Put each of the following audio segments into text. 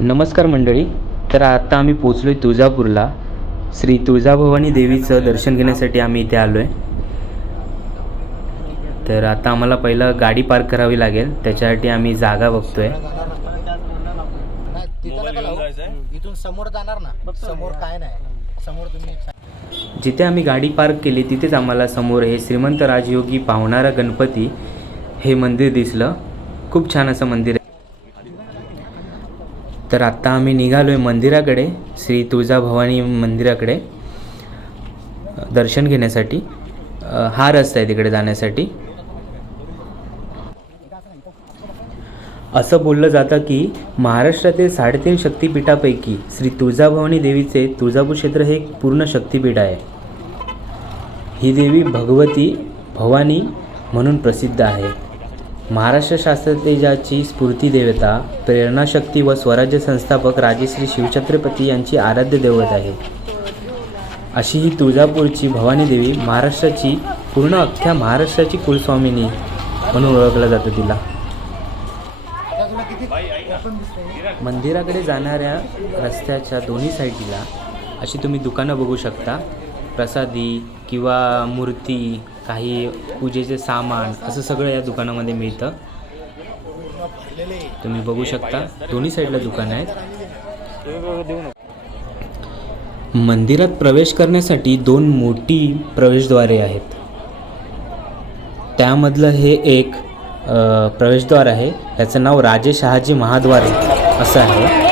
नमस्कार मंडळी तर आता आम्ही पोचलो आहे तुळजापूरला. श्री तुळजाभवानी देवीचं दर्शन घेण्यासाठी आम्ही इथे आलो आहे तर आता आम्हाला पहिलं गाडी पार्क करावी लागेल त्याच्यासाठी आम्ही जागा बघतो आहे तिथं नका लावू. इथून समोर जाणार ना समोर काय नाही. समोर तुम्ही जिथे आम्ही गाडी पार्क केली तिथेच आम्हाला समोर हे श्रीमंत राजयोगी पावणारा गणपती हे मंदिर दिसलं. खूप छान असं मंदिर आहे. तर आत्ता आम्ही निघालो आहे मंदिराकडे श्री तुळजाभवानी मंदिराकडे दर्शन घेण्यासाठी. हा रस्ता आहे तिकडे जाण्यासाठी. असं बोललं जातं की महाराष्ट्रातील साडेतीन शक्तिपीठापैकी श्री तुळजाभवानी देवीचे तुळजापूर क्षेत्र हे एक पूर्ण शक्तिपीठ आहे. ही देवी भगवती भवानी म्हणून प्रसिद्ध आहे. महाराष्ट्र शास्त्रतेजाची स्फूर्ती देवता प्रेरणाशक्ती व स्वराज्य संस्थापक राजेश्री शिवछत्रपती यांची आराध्य दैवत आहे. अशी ही तुळजापूरची भवानी देवी महाराष्ट्राची पूर्ण अख्ख्या महाराष्ट्राची कुलस्वामिनी म्हणून ओळखलं जातं तिला. मंदिराकडे जाणाऱ्या रस्त्याच्या दोन्ही साईडला अशी तुम्ही दुकानं बघू शकता. प्रसादी किंवा मूर्ती काही पूजेचे सामान असं सगळं या दुकानामध्ये मिळतं. तुम्ही बघू शकता दोन्ही साईडला दुकानं आहेत. मंदिरात प्रवेश करण्यासाठी दोन मोठी प्रवेशद्वारे आहेत. त्यामधलं हे एक प्रवेशद्वार आहे. याचं नाव राजे शहाजी महाद्वार असं आहे.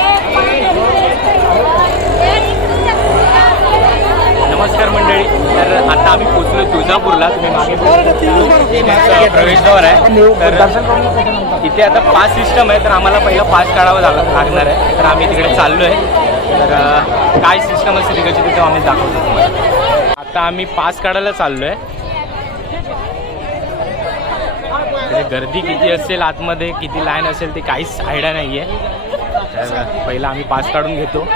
तुळजापूरला तुम्ही मागे प्रवेशद्वार आहे. तर इथे आता पास सिस्टम आहे तर आम्हाला पहिलं पास काढावं लाग लागणार आहे. तर आम्ही तिकडे चाललो आहे तर काय सिस्टम असते तिकडची तिथे आम्ही दाखवतो तुम्हाला. आता आम्ही पास काढायला चाललो आहे म्हणजे गर्दी किती असेल आतमध्ये किती लाईन असेल ते काहीच आयडिया नाही आहे तर पहिला आम्ही पास काढून घेतो.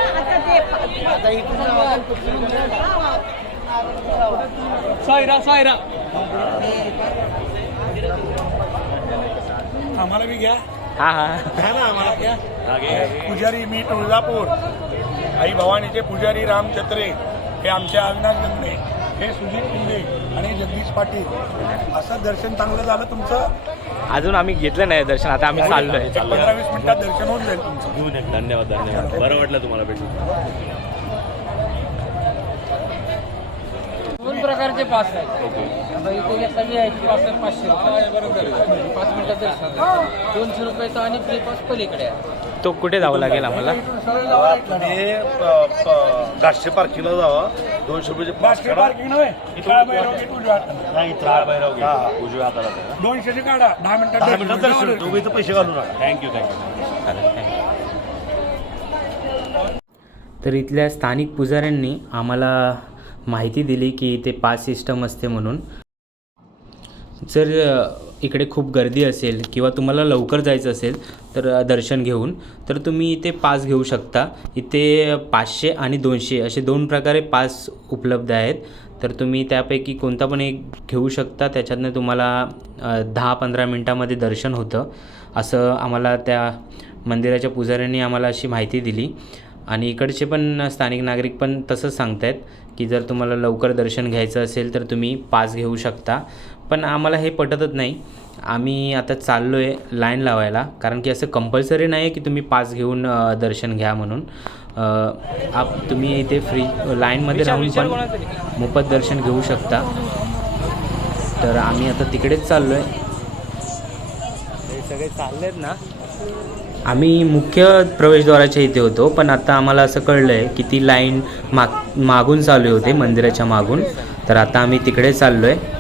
आम्हाला बी घ्या. हां हां. घ्या ना आम्हाला घ्या. पुजारी मी तुळजापूर. आई भवानीचे पुजारी रामचत्रे हे आमचे अविनाश गंगणे. हे सुजित शिंदे आणि जगदीश पाटील. असं दर्शन चांगलं झालं तुमचं? अजून आम्ही घेतलं नाही दर्शन. आता आम्ही चाललोय पंधरा वीस मिनिटात दर्शन होऊन जाईल तुमचं. घेऊन धन्यवाद धन्यवाद. बरं वाटलं तुम्हाला भेटून. प्रकारचे पास आहेत. इथे आहे पाचशे रुपये. पाच मिनिटात दर्शन दोनशे रुपयाचं आणि फ्री पास पलीकडे आहे. तो कुठे जावं लागेल आम्हाला? तुम्ही राष्ट्रीय पार्किंगला जावा. दोनशे रुपयाचे पाच उजव्या हाताला. नाही त्राळ भैरव गेट उजव्या हाताला करा. दोनशेचे काढा. दहा मिनिटात दहा मिनिटात दर्शन इथं पैसे घालू नका थँक्यू थँक्यू तर इथल्या स्थानिक पुजाऱ्यांनी आम्हाला माहिती दिली की इथे पास सिस्टम असते म्हणून. जर इकडे खूप गर्दी असेल किंवा तुम्हाला लवकर जायचं असेल तर दर्शन घेऊन तर तुम्ही इथे पास घेऊ शकता. इथे पाचशे आणि दोनशे असे दोन प्रकारे पास उपलब्ध आहेत. तर तुम्ही त्यापैकी कोणता पण एक घेऊ शकता. त्याच्यातनं तुम्हाला दहा पंधरा मिनटामध्ये दर्शन होतं. असं आम्हाला त्या मंदिराच्या पुजाऱ्यांनी आम्हाला अशी माहिती दिली. आणि इकडचे पण स्थानिक नागरिक पण तसंच सांगत आहेत की जर तुम्हाला लवकर दर्शन घ्यायचं असेल तर तुम्ही पास घेऊ शकता. पण आम्हाला हे पटतच नाही. आम्ही आता चाललो आहे लाईन लावायला. कारण की असं कंपल्सरी नाही आहे की तुम्ही पास घेऊन दर्शन घ्या म्हणून. आप तुम्ही इथे फ्री लाईनमध्ये राहून पण मोफत दर्शन घेऊ शकता. तर आम्ही आता तिकडेच चाललो आहे हे सगळे चाललेत ना? आम्ही मुख्य प्रवेशद्वाराच्या इथे होतो पण आता आम्हाला असं कळलं आहे की ती लाईन माग मागून चालू होते मंदिराच्या मागून. तर आता आम्ही तिकडे चाललो आहे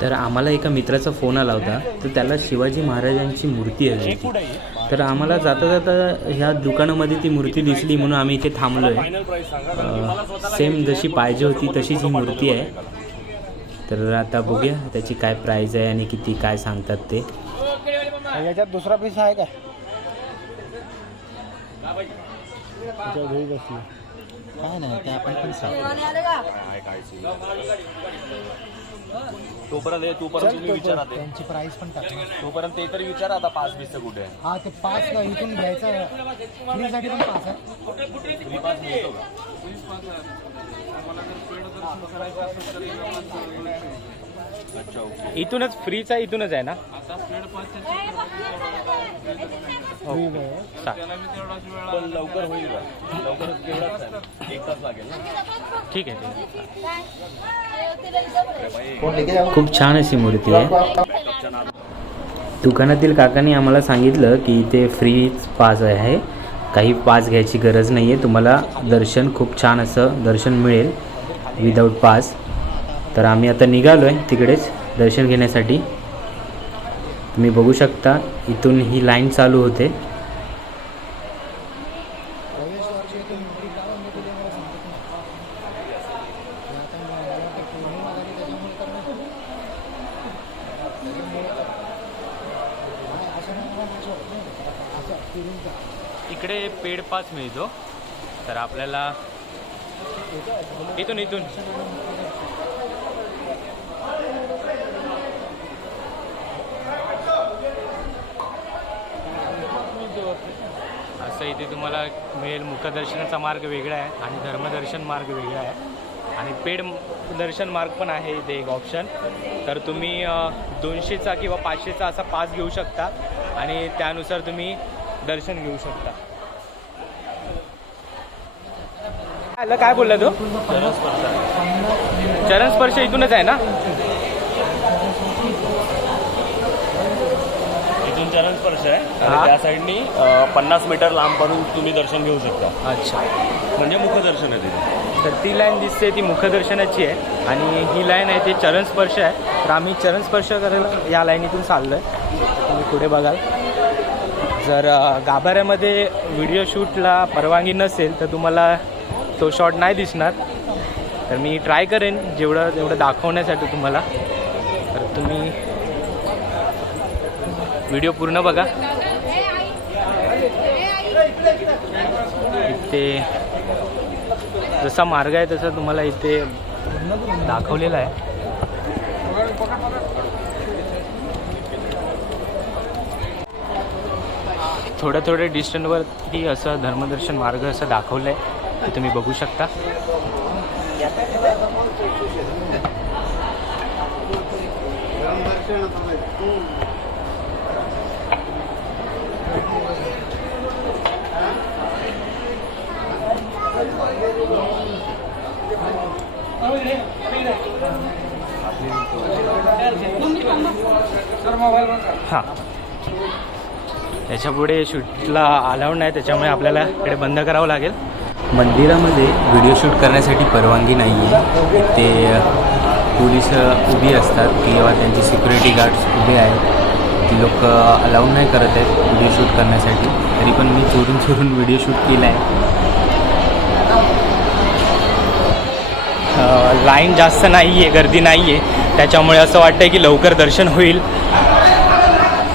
तर आम्हाला एका मित्राचा फोन आला होता तर त्याला शिवाजी महाराजांची मूर्ती हवी होती. तर आम्हाला जाता जाता ह्या दुकानामध्ये ती मूर्ती दिसली म्हणून आम्ही इथे थांबलो आहे सेम जशी पाहिजे होती तशीच ही मूर्ती आहे. तर आता बघूया त्याची काय प्राईज आहे आणि किती काय सांगतात ते. याच्यात दुसरा पीस आहे का काय नाही ते आपण पण सांगू. तोपर्यंत तोपर्यंत तुम्ही विचारा ते त्यांची प्राइस पण टाका. तोपर्यंत ते तरी विचारा आता पाच वीसचं कुठे आहे हा ते पाच इथून घ्यायचं. फ्रीसाठी पण पाच आहे फ्री पास मिळतो का अच्छा ओके इथूनच फ्रीचा इथूनच आहे ना? फ्री पण लवकर होईल लवकर तेवढाच आहे. एक तास लागेल ना? ठीक आहे ठीक खूप छान अशी मूर्ती आहे दुकानातील काकांनी आम्हाला सांगितलं की इथे फ्रीच पास आहे. काही पास घ्यायची गरज नाही आहे तुम्हाला दर्शन खूप छान असं दर्शन मिळेल. विदाऊट पास तर आम्ही आता निघालो आहे तिकडेच दर्शन घेण्यासाठी. तुम्ही बघू शकता इथून ही लाईन चालू होते. इकडे पेड पास मिळतो. तर आपल्याला इथून इथून. असं इथे तुम्हाला मिळेल. मुखदर्शनाचा मार्ग वेगळा आहे आणि धर्मदर्शन मार्ग वेगळा आहे. आणि पेड दर्शन मार्ग पण आहे इथे एक ऑप्शन तर तुम्ही दोनशेचा किंवा पाचशेचा असा पास घेऊ शकता आणि त्यानुसार तुम्ही दर्शन घेऊ शकता. आलं काय बोलला तू? चरण स्पर्श इथूनच आहे ना? इथून चरण स्पर्श आहे. आणि त्या साईडनी पन्नास मीटर लांबपासून तुम्ही दर्शन घेऊ शकता. अच्छा. म्हणजे मुखदर्शन आहे तिथे. तर ती लाईन दिसते ती मुखदर्शनाची आहे. आणि ही लाईन आहे ती चरण स्पर्श आहे. तर आम्ही चरण स्पर्श करायला या लाईनीतून चाललो आहे तुम्ही पुढे बघाल. जर गाभाऱ्यामध्ये व्हिडिओ शूटला परवानगी नसेल तर तुम्हाला तो शॉट नाही दिसणार. तर मी ट्राय करेन जेवढं तेवढं दाखवण्यासाठी तुम्हाला. तर तुम्ही व्हिडिओ पूर्ण बघा. इथे जसा मार्ग आहे तसा तुम्हाला इथे दाखवलेला आहे. थोड्या थोड्या डिस्टन्सवरती असं धर्मदर्शन मार्ग असं दाखवलं आहे तुम्ही बघू शकता. हां. त्याच्यापुढे शूटला अलाउड नाही त्याच्यामुळे आपल्याला इकडे बंद करावं लागेल. मंदिरामध्ये व्हिडिओ शूट करण्यासाठी परवानगी नाही आहे ते पोलीस उभी असतात किंवा त्यांचे सिक्युरिटी गार्ड्स उभे आहेत. ती लोक अलाउड नाही करत आहेत व्हिडिओ शूट करण्यासाठी. तरी पण मी चोरून चोरून व्हिडिओ शूट केला आहे लाईन जास्त नाही आहे गर्दी नाही आहे त्याच्यामुळे असं वाटतं की लवकर दर्शन होईल.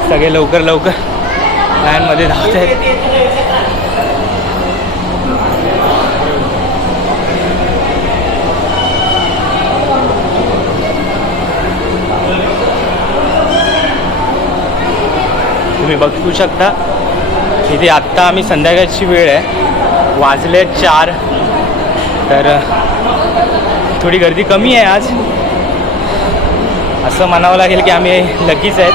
सगळे लवकर लवकर लाईनमध्ये धावत आहेत तुम्ही बघू शकता. इथे आत्ता आम्ही संध्याकाळची वेळ आहे. वाजले चार. तर थोडी गर्दी कमी आहे आज. असं म्हणावं लागेल की आम्ही लगीच आहेत.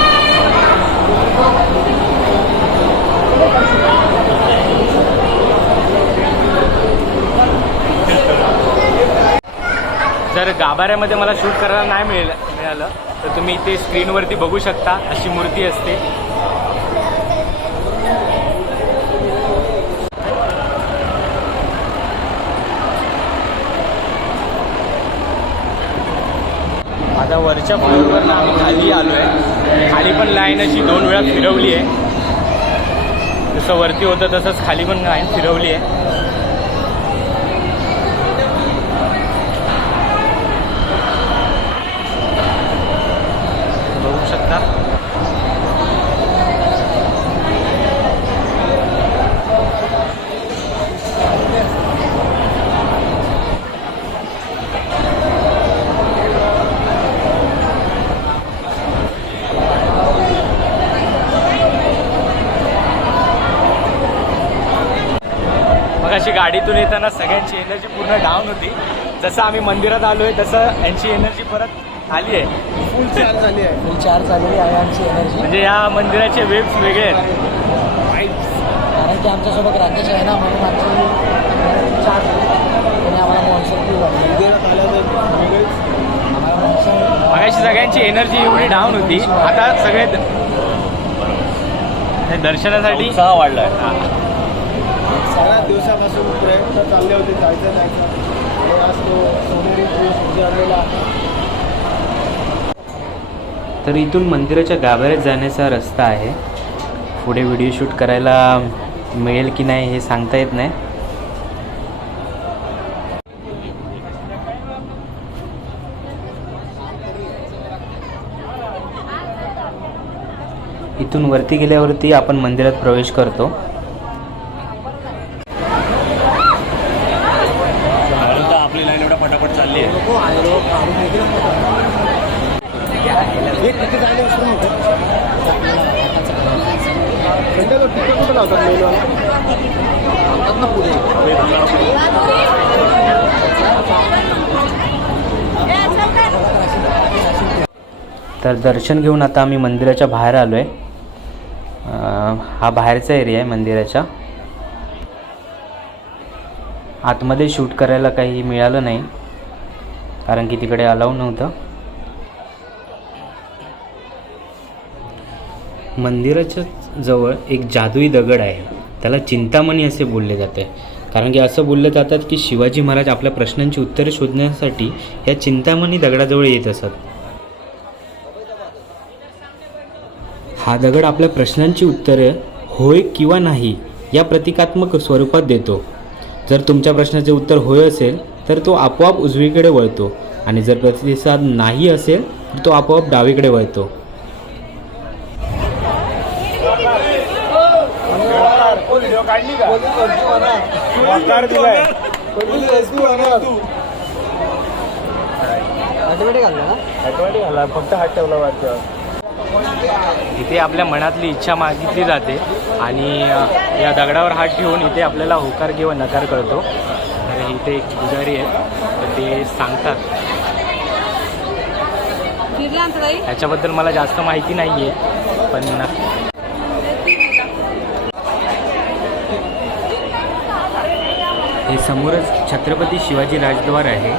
जर गाभाऱ्यामध्ये मला शूट करायला नाही मिळेल मिळालं तर तुम्ही इथे स्क्रीनवरती बघू शकता. अशी मूर्ती असते. आता वरच्या फ्लोअरवर आम्ही खाली आलो आहे खाली पण लाईन अशी दोन वेळा फिरवली आहे जसं वरती होतं तसंच खाली पण लाईन फिरवली आहे बघू शकता आमची गाडीतून येताना सगळ्यांची एनर्जी पूर्ण डाऊन होती. जसं आम्ही मंदिरात आलो आहे तसं यांची एनर्जी परत आली आहे. फुल चार्ज झाली आहे. फुल चार्ज झालेली आहे आमची एनर्जी म्हणजे या मंदिराचे वेव्स वेगळे आहेत. कारण की आमच्यासोबत राकेश आहे ना म्हणून आमची चार्ज त्याने आम्हाला मॉन्सून फुल आम्हाला मॉन्सून मगाशी सगळ्यांची एनर्जी एवढी डाऊन होती. आता सगळे हे दर्शनासाठी उत्साह वाढलाय. सगळ्यात दिवसापासून प्रयत्न चालले होते जायचं जायचं आज तो सोनेरी दिवस उजाडलेला आहे. तर इथून मंदिराच्या गाभाऱ्यात जाण्याचा रस्ता आहे. पुढे व्हिडिओ शूट करायला मिळेल की नाही हे सांगता येत नाही. इथून वरती गेल्यावरती आपण मंदिरात प्रवेश करतो म्हणून तर आपली लाईन एवढा फटाफट चालली आहे तर दर्शन घेऊन आता आम्ही मंदिराच्या बाहेर आलो आहे हा बाहेरचा एरिया आहे मंदिराच्या. आतमध्ये शूट करायला काही मिळालं नाही कारण की तिकडे अलाव नव्हतं. मंदिराच्या जवळ एक जादुई दगड आहे. त्याला चिंतामणी असे बोलले जाते. कारण की असं बोललं जातात की शिवाजी महाराज आपल्या प्रश्नांची उत्तरे शोधण्यासाठी या चिंतामणी दगडाजवळ येत असत. हा दगड आपल्या प्रश्नांची उत्तरे होय किंवा नाही या प्रतिकात्मक स्वरूपात देतो. जर तुमच्या प्रश्नाचे उत्तर होय असेल तर तो आपोआप उजवीकडे वळतो आणि जर प्रतिसाद नाही असेल तर तो आपोआप डावीकडे वळतो. फक्त हात ठेवला वाटतं. इथे आपल्या मनातली इच्छा मागितली जाते आणि या दगडावर हात ठेवून इथे आपल्याला होकार किंवा नकार कळतो. तर इथे एक पुजारी आहेत तर ते सांगतात. ह्याच्याबद्दल मला जास्त माहिती नाही आहे पण हे समोरच छत्रपती शिवाजी राजद्वार आहे.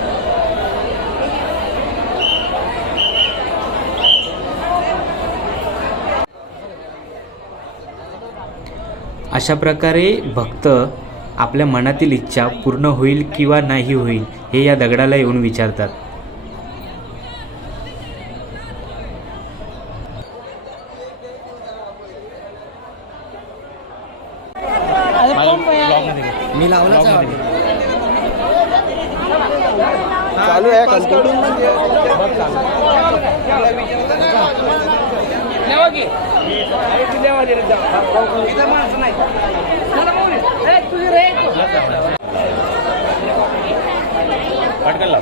अशा प्रकारे भक्त आपल्या मनातील इच्छा पूर्ण होईल किंवा नाही होईल हे या दगडाला येऊन विचारतात मी लावला चालू आहे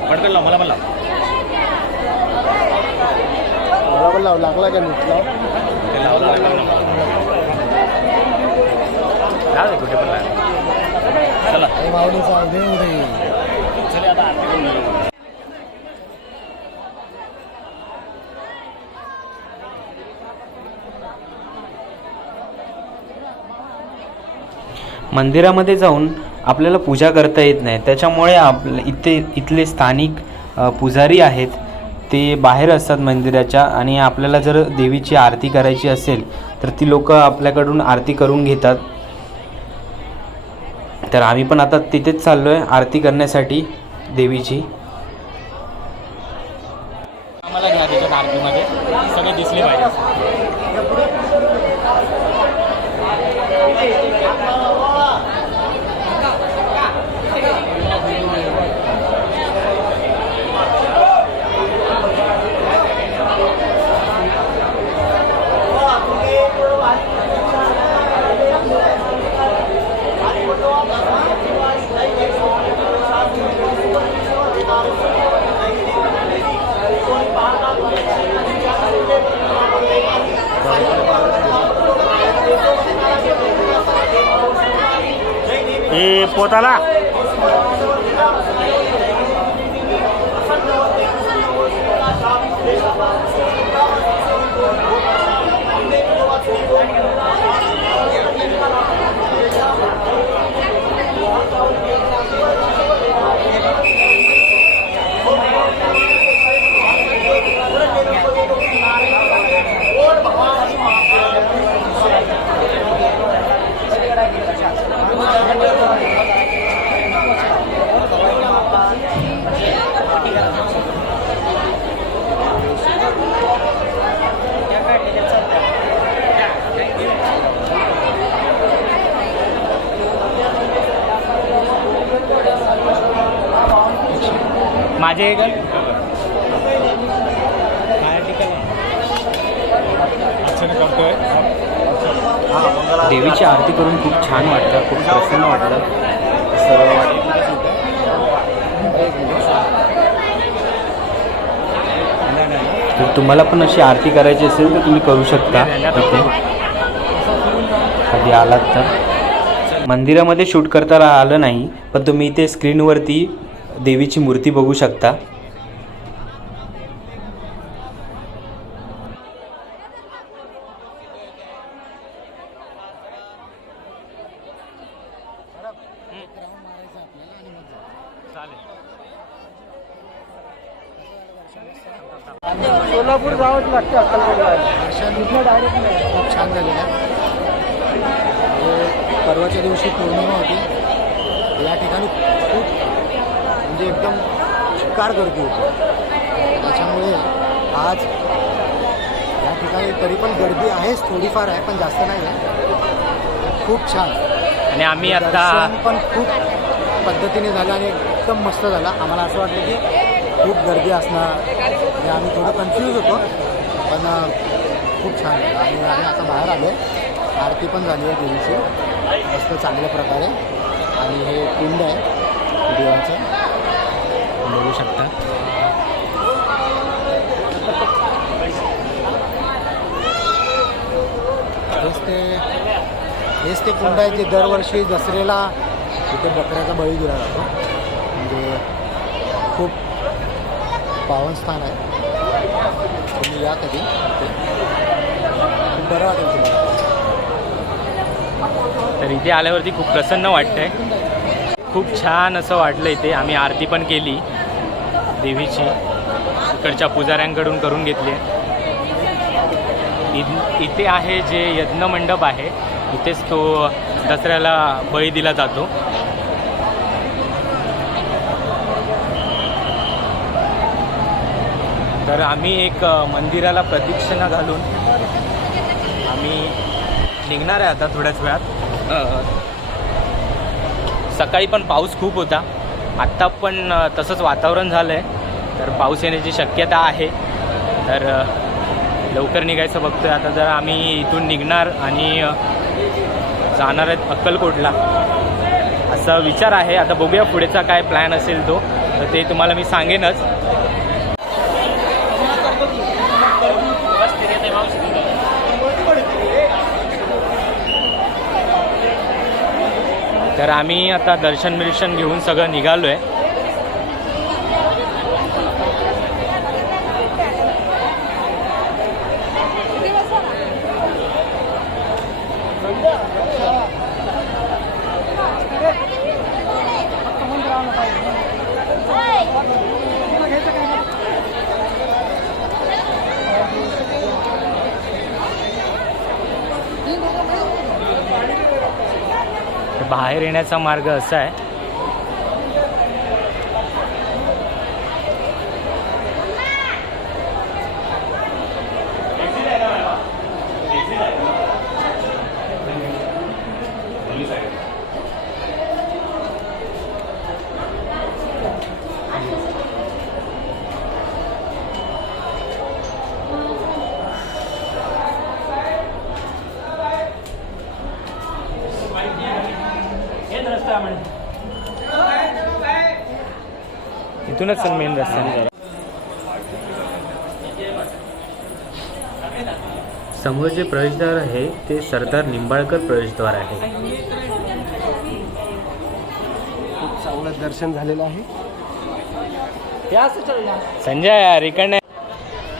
पटकन लाव मला पण लाव मला पण लाव लागला का नीट लाव ते लाव लाव, लाव, लाव. जाऊ दे, कुठे पण लाव. चला अरे माऊलीचा देव रे चले आता आरती करून घेऊ. मंदिरामध्ये जाऊन आपल्याला पूजा करता येत नाही त्याच्यामुळे आपल्या इथे इथले स्थानिक पुजारी आहेत ते बाहेर असतात मंदिराच्या आणि आपल्याला जर देवीची आरती करायची असेल तर ती लोक आपल्याकडून आरती करून घेतात. तर आम्ही पण आता तिथेच चाललो आहे आरती करण्यासाठी देवीची. Eh, y pótala. माझे एक देवीची आरती करून खूप छान वाटलं खूप प्रसन्न वाटलं असं तर तुम्हाला पण अशी आरती करायची असेल तर तुम्ही करू शकता. तिथे कधी आलात तर. मंदिरामध्ये शूट करताना आलं नाही पण तुम्ही इथे स्क्रीनवरती देवीची मूर्ती बघू शकता सोलापूर जावंच लागतं अक्कलकोटला दर्शन खूप छान झालेलं आहे म्हणजे परवाच्या दिवशी पौर्णिमा होती या ठिकाणी खूप म्हणजे एकदम चिकार गर्दी होती त्याच्यामुळे आज या ठिकाणी तरी पण गर्दी आहेच थोडीफार आहे पण जास्त नाही आहे. खूप छान. आणि आम्ही आता पण खूप पद्धतीने झालं आणि एकदम मस्त झालं. आम्हाला असं वाटलं की खूप गर्दी असणार. म्हणजे आम्ही थोडं कन्फ्यूज होतो पण खूप छान. झालं आणि आम्ही आता बाहेर आलो. आरती पण झाली आहे देवीची मस्त चांगल्या प्रकारे. आणि हे कुंड आहे देवाचं. बघू शकता हेच ते हेच ते कुंड आहे ते दरवर्षी दसऱ्याला तिथे बकऱ्याचा बळी दिला जातो. म्हणजे खूप पावन स्थान आहे. तुम्ही या कधी? बरं वाटेल तुम्हाला. तर इथे आल्यावरती खूप प्रसन्न वाटतंय. खूप छान असं वाटलं इथे. आम्ही आरती पण केली देवीची. इकडच्या पुजाऱ्यांकडून करून घेतली इ- इथे आहे जे यज्ञ मंडप आहे. इथेच तो दसऱ्याला बळी दिला जातो. तर आम्ही एक मंदिराला प्रदक्षिणा घालून आम्ही निघणार आहे आता थोड्याच वेळात. सकाळी पण पाऊस खूप होता. आत्ता पण तसंच वातावरण झालं आहे तर पाऊस येण्याची शक्यता आहे. तर लवकर निघायचं बघतोय. आता जर आम्ही इथून निघणार आणि जाणार आहेत अक्कलकोटला. असा विचार आहे. आता बघूया पुढेचा काय प्लॅन असेल तो. तर ते तुम्हाला मी सांगेनच. तर आम्ही आता दर्शन बिर्शन घेऊन सगळं निघालो आहे बाहेर येण्याचा मार्ग असा आहे. इथूनच चल मेन रस्त्याने समोर जे प्रवेशद्वार आहे ते सरदार निंबाळकर प्रवेशद्वार आहे. दर्शन झालेलं आहे. संजय इकडे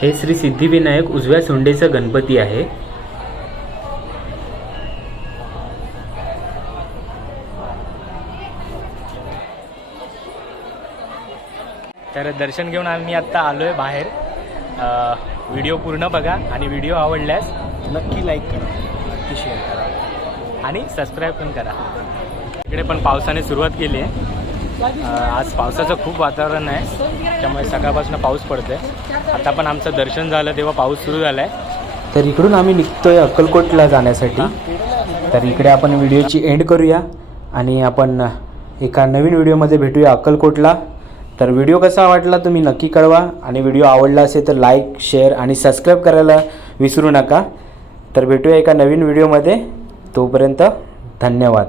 हे श्री सिद्धिविनायक उजव्या सोंडेचा गणपती आहे. दर्शन घेऊन आम्ही आत्ता आलो आहे बाहेर व्हिडिओ पूर्ण बघा आणि व्हिडिओ आवडल्यास नक्की लाईक करा. नक्की शेअर करा. आणि सबस्क्राईब पण करा. इकडे पण पावसाने सुरुवात केली आहे. आज पावसाचं खूप वातावरण आहे. त्यामुळे सकाळपासून पाऊस पडतोय. आता पण आमचं दर्शन झालं तेव्हा पाऊस सुरू झाला आहे तर इकडून आम्ही निघतोय अक्कलकोटला जाण्यासाठी. तर इकडे आपण व्हिडिओची एंड करूया. आणि आपण एका नवीन व्हिडिओमध्ये भेटूया अक्कलकोटला. तर व्हिडिओ कसा वाटला तुम्ही नक्की कळवा. आणि व्हिडिओ आवडला असेल तर लाईक शेअर आणि सबस्क्राईब करायला विसरू नका. तर भेटूया एका नवीन व्हिडिओमध्ये तोपर्यंत धन्यवाद.